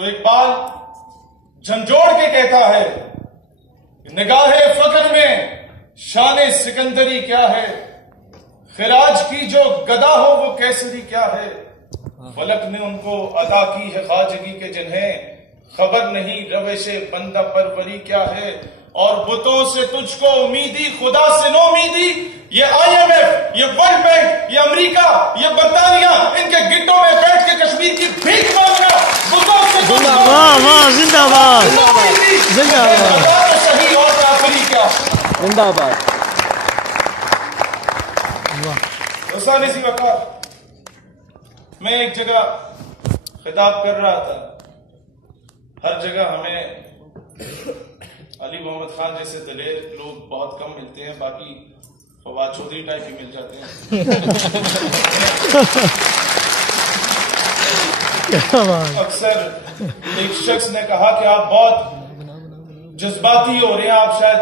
تو اقبال جھنجھوڑ کے کہتا ہے نگاہ فخر میں شان سکندری کیا ہے، خراج کی جو گدا ہو وہ کیسری کیا ہے، فلک نے ان کو عطا کی ہے خواجگی کے جنہیں خبر نہیں روش بندہ پروری کیا ہے، اور بتوں سے تجھ کو امیدی خدا سے نو امیدی، یہ IMF، یہ ورلڈ بینک، یہ امریکہ، یہ برطانیہ، ان کے گٹوں میں بیٹھ کے کشمیر کی بھیک مانگنا، بتوں سے تجھ کو زندہ باد زندہ باد صحیح اور آخری کیا زندہ باد. حسین اسی وقت میں ایک جگہ خطاب کر رہا تھا. ہر جگہ ہمیں علی محمد خان جیسے دلیر لوگ بہت کم ملتے ہیں، باقی فواد چودھری ٹائپ ہی مل جاتے ہیں. اکثر ایک شخص نے کہا کہ آپ بہت جذباتی ہو رہے ہیں، آپ شاید